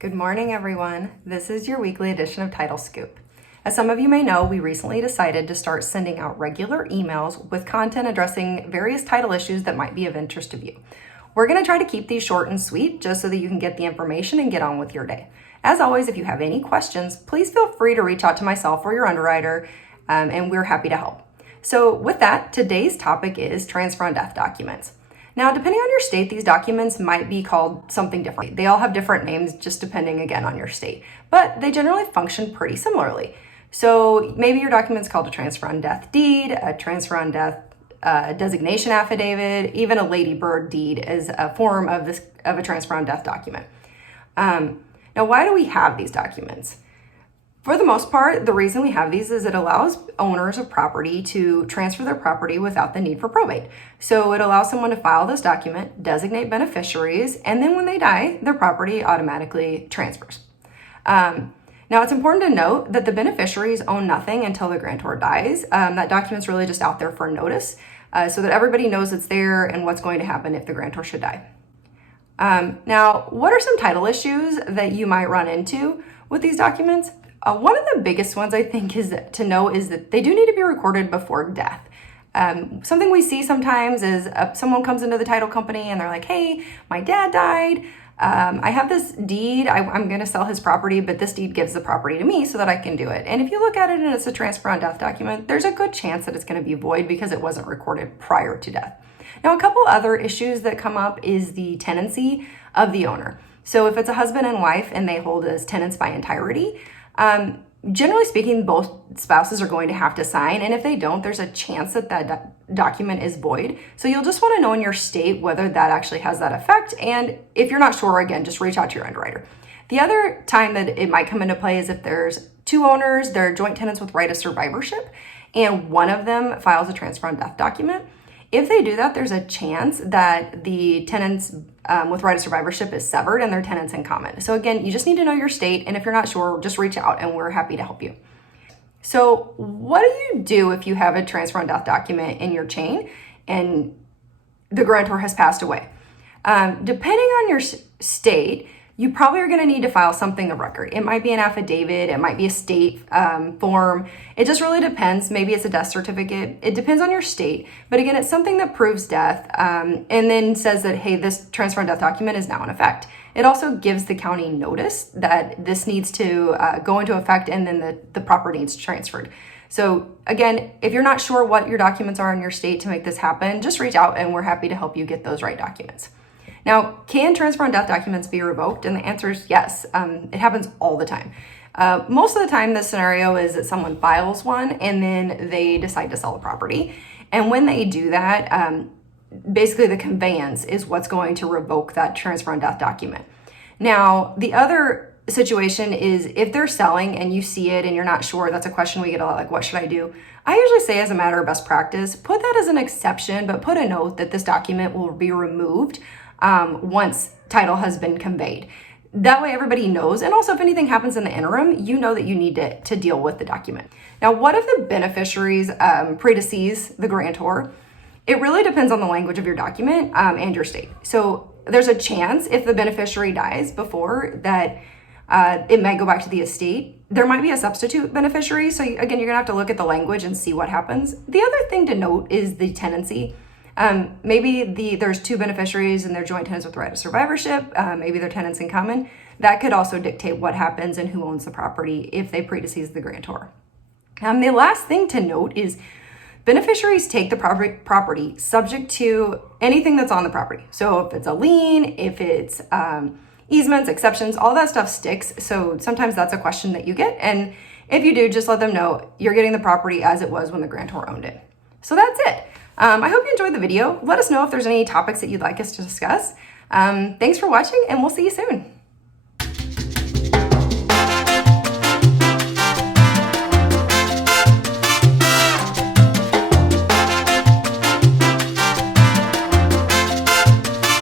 Good morning, everyone. This is your weekly edition of Title Scoop. As some of you may know, we recently decided to start sending out regular emails with content addressing various title issues that might be of interest to you. We're going to try to keep these short and sweet just so that you can get the information and get on with your day. As always, if you have any questions, please feel free to reach out to myself or your underwriter, and we're happy to help. So with that, today's topic is transfer on death documents. Now, depending on your state, these documents might be called something different. They all have different names, just depending again on your state, but they generally function pretty similarly. So maybe your document's called a transfer on death deed, a transfer on death designation affidavit, even a ladybird deed is a form of a transfer on death document. Now, why do we have these documents? For the most part, the reason we have these is it allows owners of property to transfer their property without the need for probate. So it allows someone to file this document, designate beneficiaries, and then when they die, their property automatically transfers. Now, it's important to note that the beneficiaries own nothing until the grantor dies. That document's really just out there for notice so that everybody knows it's there and what's going to happen if the grantor should die. Now, what are some title issues that you might run into with these documents? One of the biggest ones I think is that they do need to be recorded before death. Something we see sometimes is someone comes into the title company and they're like, hey, my dad died. I have this deed. I'm going to sell his property, but this deed gives the property to me so that I can do it. And if you look at it and it's a transfer on death document, there's a good chance that it's going to be void because it wasn't recorded prior to death. Now, a couple other issues that come up is the tenancy of the owner. So if it's a husband and wife and they hold as tenants by entirety, generally speaking, both spouses are going to have to sign. And if they don't, there's a chance that that document is void. So you'll just want to know in your state whether that actually has that effect. And if you're not sure, again, just reach out to your underwriter. The other time that it might come into play is if there's two owners, they're joint tenants with right of survivorship, and one of them files a transfer on death document. If they do that, there's a chance that the tenants with right of survivorship is severed and they're tenants in common. So again, you just need to know your state, and if you're not sure, just reach out and we're happy to help you. So what do you do if you have a transfer on death document in your chain and the grantor has passed away? Depending on your state, you probably are going to need to file something of record. It might be an affidavit, it might be a state form. It just really depends. Maybe it's a death certificate. It depends on your state. But again, it's something that proves death and then says that, hey, this transfer on death document is now in effect. It also gives the county notice that this needs to go into effect and then the property needs transferred. So again, if you're not sure what your documents are in your state to make this happen, just reach out and we're happy to help you get those right documents. Now, can transfer on death documents be revoked? And the answer is yes. It happens all the time. Most of the time, the scenario is that someone files one and then they decide to sell the property. And when they do that, basically the conveyance is what's going to revoke that transfer on death document. Now, the other situation is if they're selling and you see it and you're not sure, that's a question we get a lot, like, what should I do? I usually say, as a matter of best practice, put that as an exception, but put a note that this document will be removed once title has been conveyed. That way everybody knows. And also if anything happens in the interim, you know that you need to deal with the document. Now, what if the beneficiaries predecease the grantor? It really depends on the language of your document and your state. So there's a chance if the beneficiary dies before that it might go back to the estate. There might be a substitute beneficiary. So again, you're gonna have to look at the language and see what happens. The other thing to note is the tenancy. Maybe there's two beneficiaries and they're joint tenants with right of survivorship. Maybe they're tenants in common. That could also dictate what happens and who owns the property if they predecease the grantor. The last thing to note is beneficiaries take the property subject to anything that's on the property. So if it's a lien, if it's easements, exceptions, all that stuff sticks. So sometimes that's a question that you get. And if you do, just let them know you're getting the property as it was when the grantor owned it. So that's it. I hope you enjoyed the video. Let us know if there's any topics that you'd like us to discuss. Thanks for watching, and we'll see you soon.